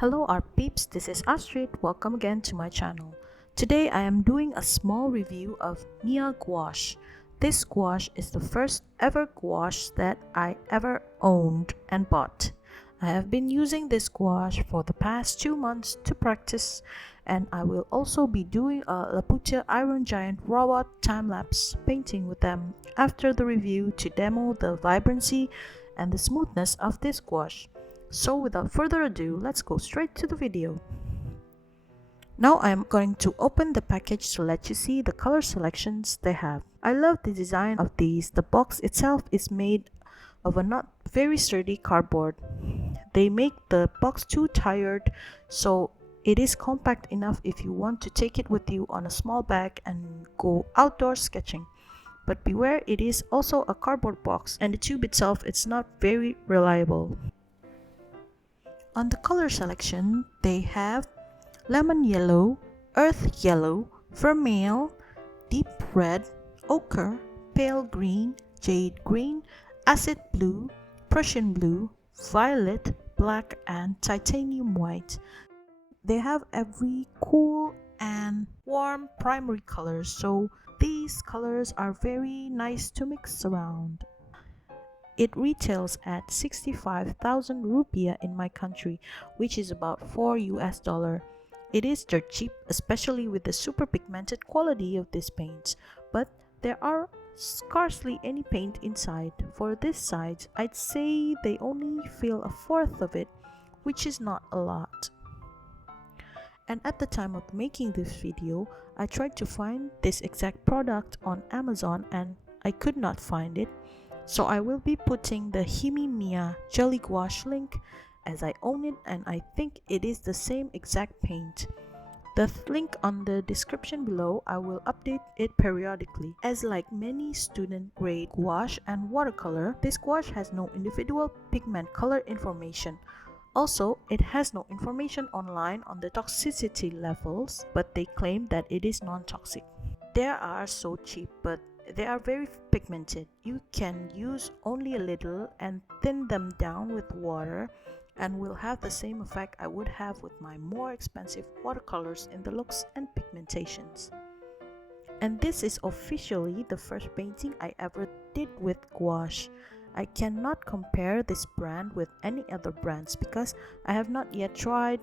Hello our peeps, this is Astrid. Welcome again to my channel. Today I am doing a small review of MIYA gouache. This gouache is the first ever gouache that I ever owned and bought. I have been using this gouache for the past 2 months to practice, and I will also be doing a laputa Iron Giant robot time-lapse painting with them after the review to demo the vibrancy and the smoothness of this gouache. So without further ado, let's go straight to the video. Now I am going to open the package to let you see the color selections they have. I love the design of these. The box itself is made of a not very sturdy cardboard. They make the box too tired, so it is compact enough if you want to take it with you on a small bag and go outdoor sketching. But beware, it is also a cardboard box and the tube itself is not very reliable. On the color selection, they have lemon yellow, earth yellow, vermeil, deep red, ochre, pale green, jade green, acid blue, Prussian blue, violet, black, and titanium white. They have every cool and warm primary colors, so these colors are very nice to mix around. It retails at 65,000 rupiah in my country, which is about $4. It is dirt cheap, especially with the super pigmented quality of this paint, but there are scarcely any paint inside. For this size, I'd say they only fill a fourth of it, which is not a lot. And at the time of making this video, I tried to find this exact product on Amazon and I could not find it. So I will be putting the MIYA jelly gouache link as I own it and I think it is the same exact paint. The link on the description below. I will update it periodically. As like many student grade gouache and watercolor, this gouache has no individual pigment color information. Also, it has no information online on the toxicity levels, but they claim that it is non-toxic. They are so cheap, but they are very pigmented. You can use only a little and thin them down with water and will have the same effect I would have with my more expensive watercolors in the looks and pigmentations. And this is officially the first painting I ever did with gouache. I cannot compare this brand with any other brands because I have not yet tried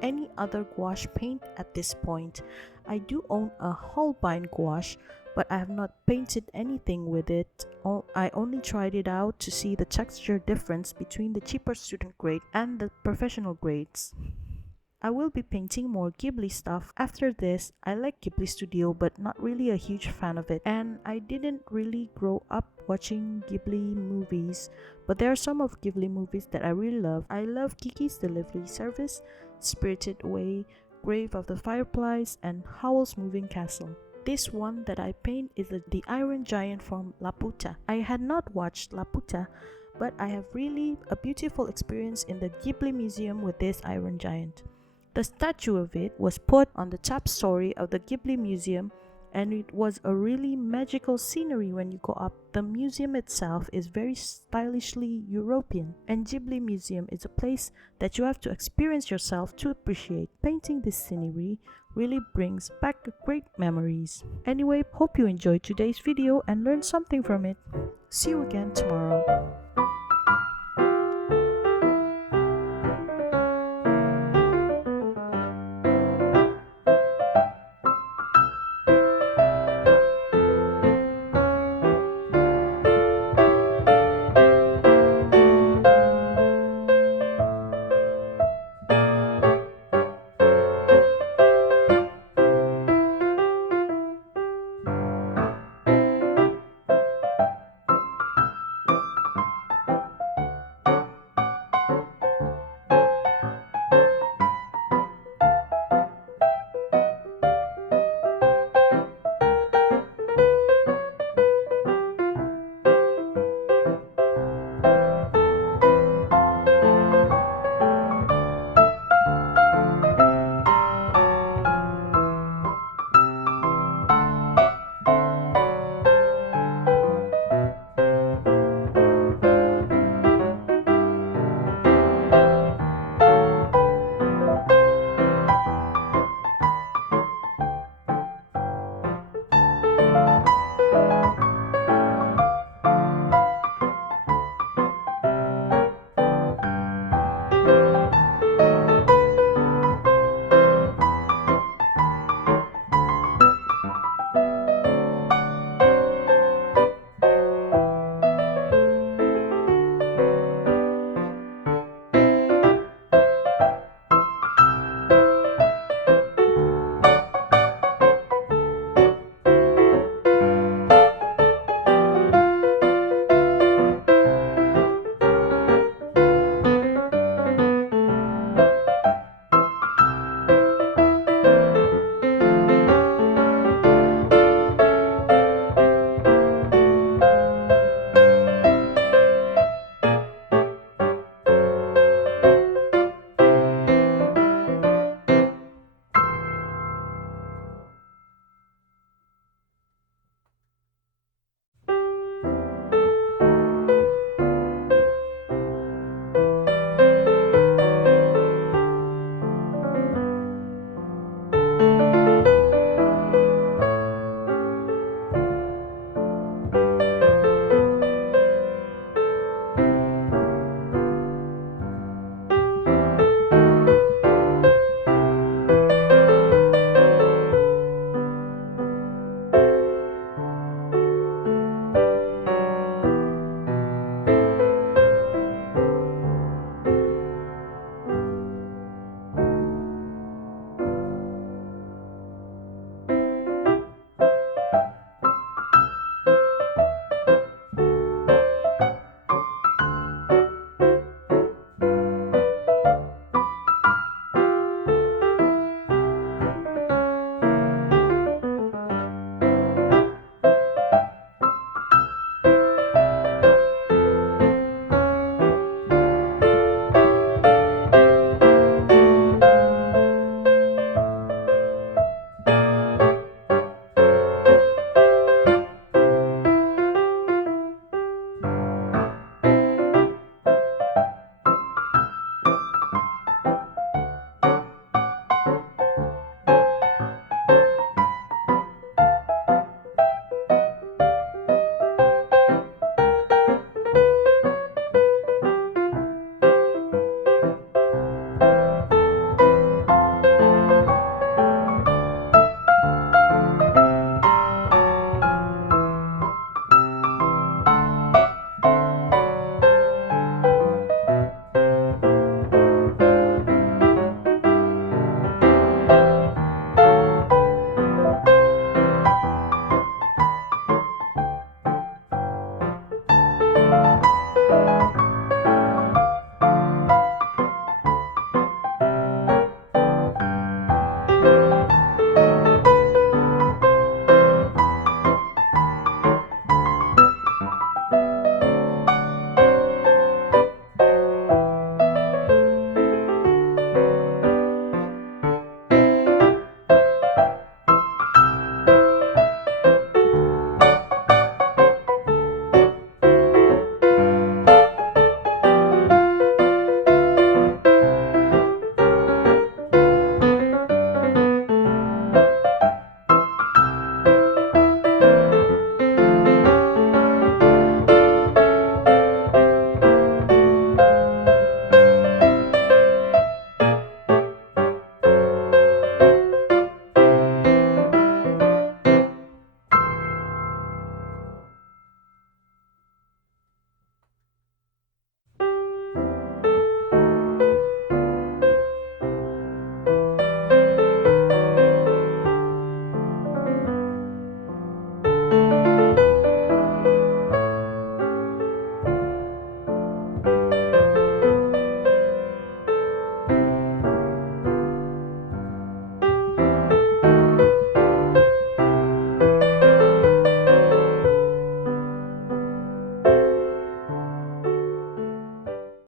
any other gouache paint at this point. I do own a Holbein gouache, but I have not painted anything with it. I only tried it out to see the texture difference between the cheaper student grade and the professional grades. I will be painting more Ghibli stuff after this. I like Ghibli Studio but not really a huge fan of it, and I didn't really grow up watching Ghibli movies, but there are some of Ghibli movies that I really love. I love Kiki's Delivery Service, Spirited Away, Grave of the Fireflies, and Howl's Moving Castle. This one that I paint is the Iron Giant from Laputa. I had not watched Laputa, but I have really a beautiful experience in the Ghibli Museum with this Iron Giant. The statue of it was put on the top story of the Ghibli Museum, and it was a really magical scenery when you go up. The museum itself is very stylishly European, and Ghibli Museum is a place that you have to experience yourself to appreciate. Painting this scenery really brings back great memories. Anyway, hope you enjoyed today's video and learned something from it. See you again tomorrow.